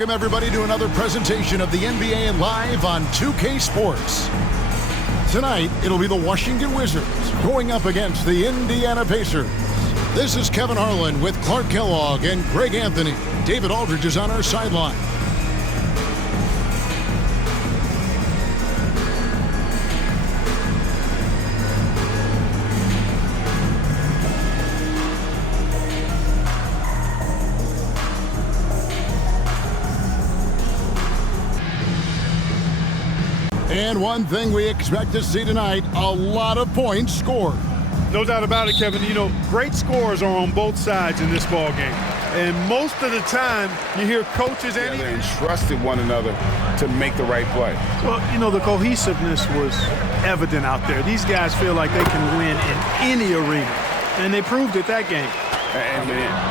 Welcome everybody to another presentation of the NBA live on 2K Sports. Tonight, it'll be the Washington Wizards going up against the Indiana Pacers. This is Kevin Harlan with Clark Kellogg and Greg Anthony. David Aldridge is on our sideline. And one thing we expect to see tonight, a lot of points scored. No doubt about it, Kevin. You know, great scores are on both sides in this ball game. And most of the time, you hear coaches and they trusted one another to make the right play. Well, you know, the cohesiveness was evident out there. These guys feel like they can win in any arena. And they proved it that game.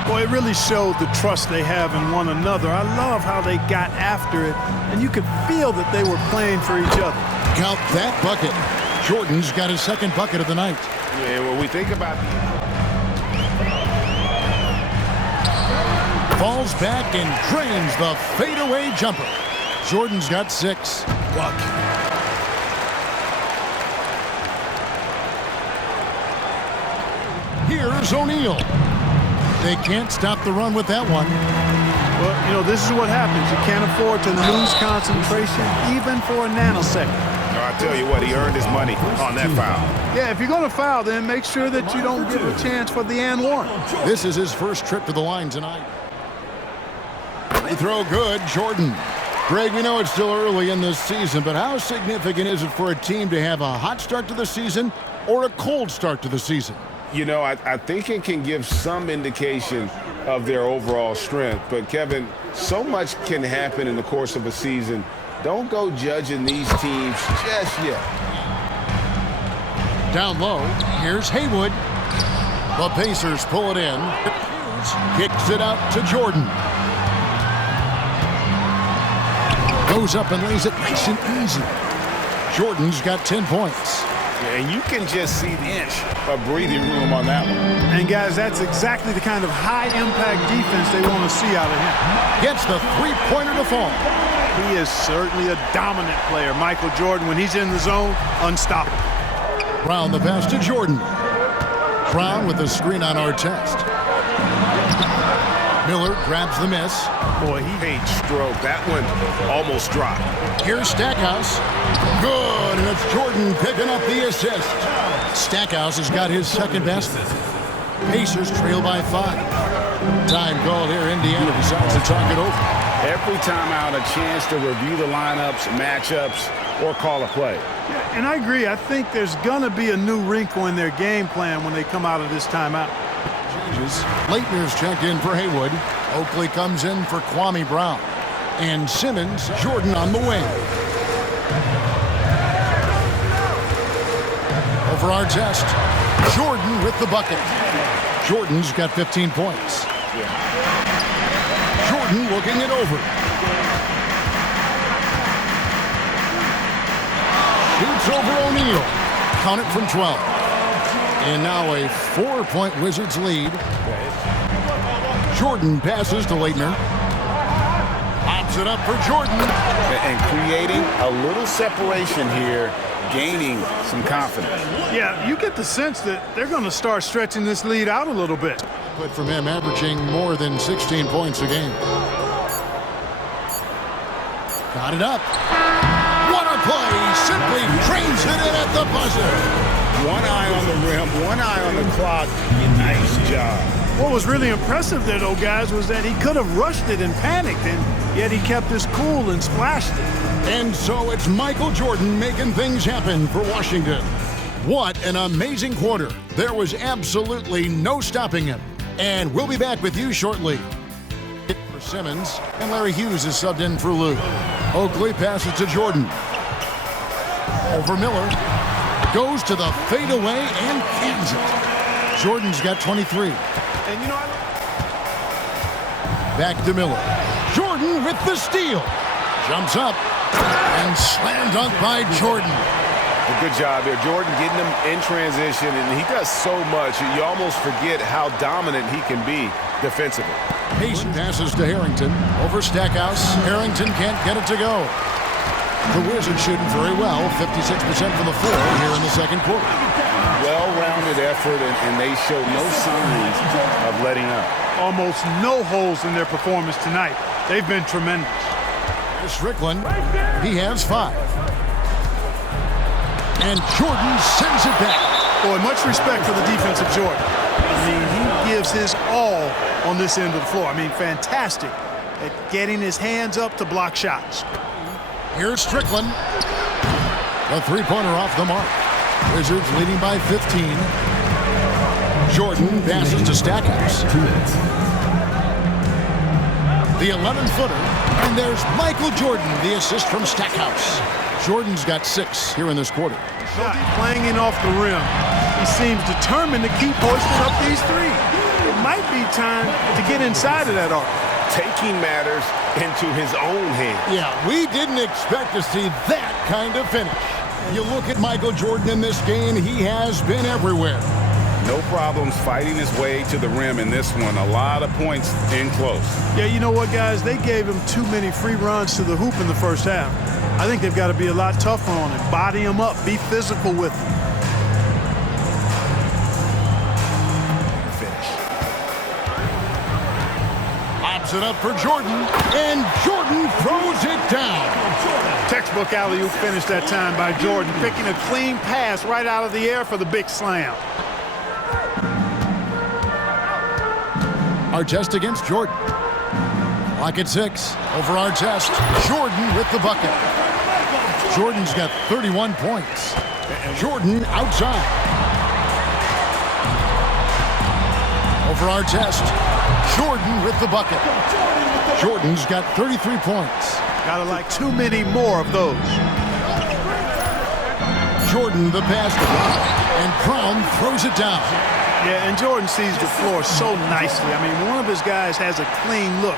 Boy, it really showed the trust they have in one another. I love how they got after it, and you could feel that they were playing for each other. Count that bucket. Jordan's got his second bucket of the night. Yeah, when we think about falls back and drains the fadeaway jumper. Jordan's got 6. Buck. Here's O'Neal. They can't stop the run with that one. Well, you know, this is what happens. You can't afford to lose concentration even for a nanosecond. No, I tell you what, he earned his money on that foul. Yeah, if you're going to foul, then make sure that you don't give a chance for the and one. This is his first trip to the line tonight. Free throw good, Jordan. Greg, we know it's still early in this season, but how significant is it for a team to have a hot start to the season or a cold start to the season? You know, I think it can give some indication of their overall strength. But, Kevin, so much can happen in the course of a season. Don't go judging these teams just yet. Down low, here's Haywood. The Pacers pull it in. Kicks it out to Jordan. Goes up and lays it nice and easy. Jordan's got 10 points. And you can just see the inch of breathing room on that one. And, guys, that's exactly the kind of high-impact defense they want to see out of him. Gets the three-pointer to fall. He is certainly a dominant player. Michael Jordan, when he's in the zone, unstoppable. Brown the pass to Jordan. Brown with the screen on Artest. Miller grabs the miss. Boy, he made stroke. That one almost dropped. Here's Stackhouse. Good, and it's Jordan picking up the assist. Stackhouse has got his second basket. Pacers trail by 5. Time called here. Indiana decides to talk it over. Every time out, a chance to review the lineups, matchups, or call a play. Yeah, and I agree. I think there's going to be a new wrinkle in their game plan when they come out of this timeout. Leitner's checked in for Haywood. Oakley comes in for Kwame Brown. And Simmons, Jordan on the wing. Over Artest. Jordan with the bucket. Jordan's got 15 points. Jordan looking it over. Shoots over O'Neal. Count it from 12. And now a 4-point Wizards lead. Jordan passes to Leitner. Pops it up for Jordan. And creating a little separation here, gaining some confidence. Yeah, you get the sense that they're going to start stretching this lead out a little bit. But from him, averaging more than 16 points a game. Got it up. What a play! Simply drains it in at the buzzer. One eye on the rim, one eye on the clock. Nice job. What was really impressive there, though, guys, was that he could have rushed it and panicked, and yet he kept his cool and splashed it. And so it's Michael Jordan making things happen for Washington. What an amazing quarter. There was absolutely no stopping him. And we'll be back with you shortly. For Simmons, and Larry Hughes is subbed in for Lou. Oakley passes to Jordan. Over Miller. Goes to the fadeaway and cans it. Jordan's got 23. And you know, back to Miller. Jordan with the steal. Jumps up and slam dunk by Jordan. Good job there. Jordan getting him in transition, and he does so much. You almost forget how dominant he can be defensively. Pace passes to Harrington. Over Stackhouse. Harrington can't get it to go. The Wizards shooting very well. 56% from the floor here in the second quarter. Well-rounded effort, and they show no signs of letting up. Almost no holes in their performance tonight. They've been tremendous. Strickland, he has 5. And Jordan sends it back. Boy, much respect for the defense of Jordan. I mean, he gives his all on this end of the floor. I mean, fantastic at getting his hands up to block shots. Here's Strickland. A three-pointer off the mark. Wizards leading by 15. Jordan passes to Stackhouse. 2 minutes. The 11-footer. And there's Michael Jordan, the assist from Stackhouse. Jordan's got 6 here in this quarter. Clanging off the rim. He seems determined to keep hoisting up these threes. It might be time to get inside of that arc. Taking matters into his own hands. Yeah, we didn't expect to see that kind of finish. You look at Michael Jordan in this game, he has been everywhere. No problems fighting his way to the rim in this one. A lot of points in close. Yeah, you know what, guys? They gave him too many free runs to the hoop in the first half. I think they've got to be a lot tougher on him. Body him up. Be physical with him. Finish. Lobs it up for Jordan, and Jordan throws it down. Textbook alley-oop finish that time by Jordan, picking a clean pass right out of the air for the big slam. Artest against Jordan. Clock at 6. Over Artest. Jordan with the bucket. Jordan's got 31 points. Jordan outside. Over Artest. Jordan with the bucket. Jordan's got 33 points. Gotta like too many more of those. Jordan the pass to Brown, and Brown throws it down. Yeah, and Jordan sees the floor so nicely. I mean, one of his guys has a clean look.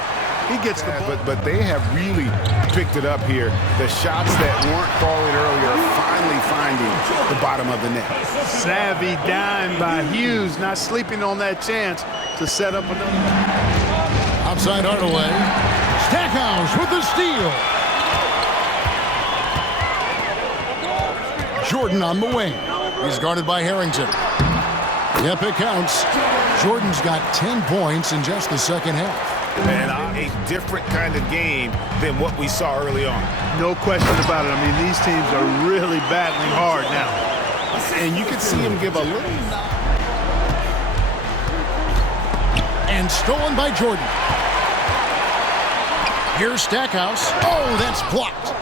He gets the ball. But they have really picked it up here. The shots that weren't falling earlier are finally finding the bottom of the net. Savvy dime by Hughes, not sleeping on that chance to set up another. Outside Hardaway. Stackhouse with the steal. Jordan on the wing. He's guarded by Harrington. Yep, it counts. Jordan's got 10 points in just the second half. Man, a different kind of game than what we saw early on. No question about it. I mean, these teams are really battling hard now. And you can see him give a little... And stolen by Jordan. Here's Stackhouse. Oh, that's blocked.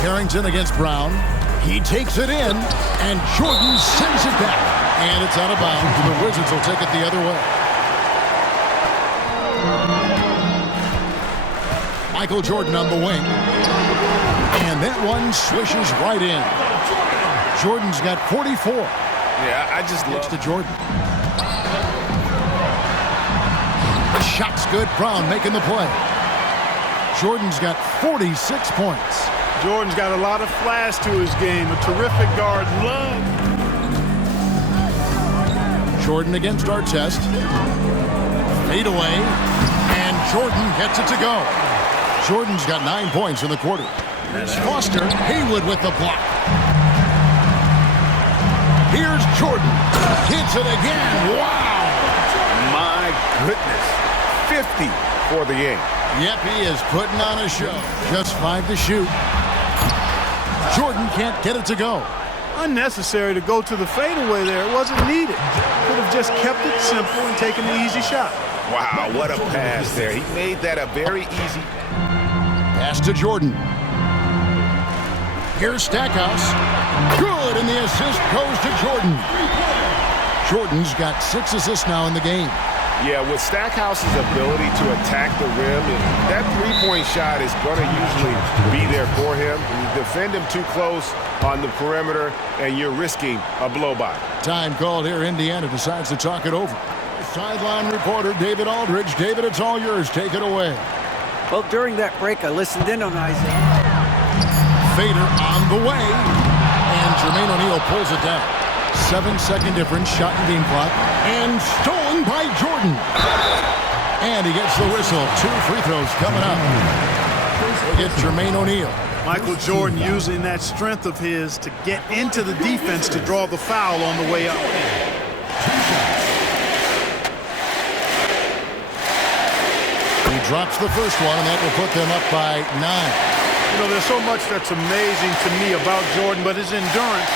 Harrington against Brown. He takes it in, and Jordan sends it back. And it's out of bounds. The Wizards will take it the other way. Michael Jordan on the wing. And that one swishes right in. Jordan's got 44. Yeah, I just Next to Jordan. The shot's good. Brown making the play. Jordan's got 46 points. Jordan's got a lot of flash to his game. A terrific guard. Love. Jordan against Artest. Fade away. And Jordan gets it to go. Jordan's got 9 points in the quarter. There's Foster. Haywood with the block. Here's Jordan. Hits it again. Wow. My goodness. 50 for the game. Yep, he is putting on a show. Just 5 to shoot. Jordan can't get it to go. Unnecessary to go to the fadeaway there. It wasn't needed. Could have just kept it simple and taken the easy shot. Wow, what a pass there. He made that a very easy pass to Jordan. Here's Stackhouse. Good, and the assist goes to Jordan. Jordan's got 6 assists now in the game. Yeah, with Stackhouse's ability to attack the rim, that three-point shot is going to usually be there for him. You defend him too close on the perimeter, and you're risking a blow-by. Time called here. Indiana decides to talk it over. Sideline reporter David Aldridge. David, it's all yours. Take it away. Well, during that break, I listened in on Isaiah. fader on the way. And Jermaine O'Neal pulls it down. 7-second difference, shot and game clock. And stolen by Jordan. And he gets the whistle. 2 free throws coming up. We'll get Jermaine O'Neal. Michael Jordan using that strength of his to get into the defense to draw the foul on the way up. He drops the first one, and that will put them up by 9. You know, there's so much that's amazing to me about Jordan, but his endurance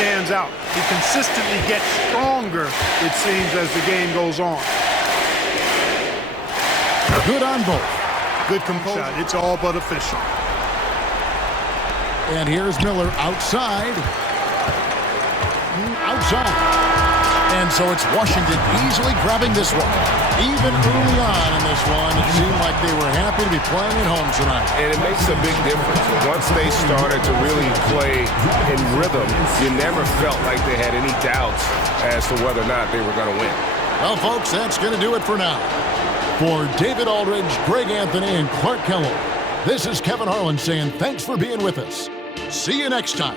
stands out. He consistently gets stronger, it seems, as the game goes on. Good on both. Good composure. It's all but official. And here's Miller outside. Outside. And so it's Washington easily grabbing this one. Even early on in this one, it seemed like they were happy to be playing at home tonight. And it makes a big difference. Once they started to really play in rhythm, you never felt like they had any doubts as to whether or not they were going to win. Well, folks, that's going to do it for now. For David Aldridge, Greg Anthony, and Clark Kellogg, this is Kevin Harlan saying thanks for being with us. See you next time.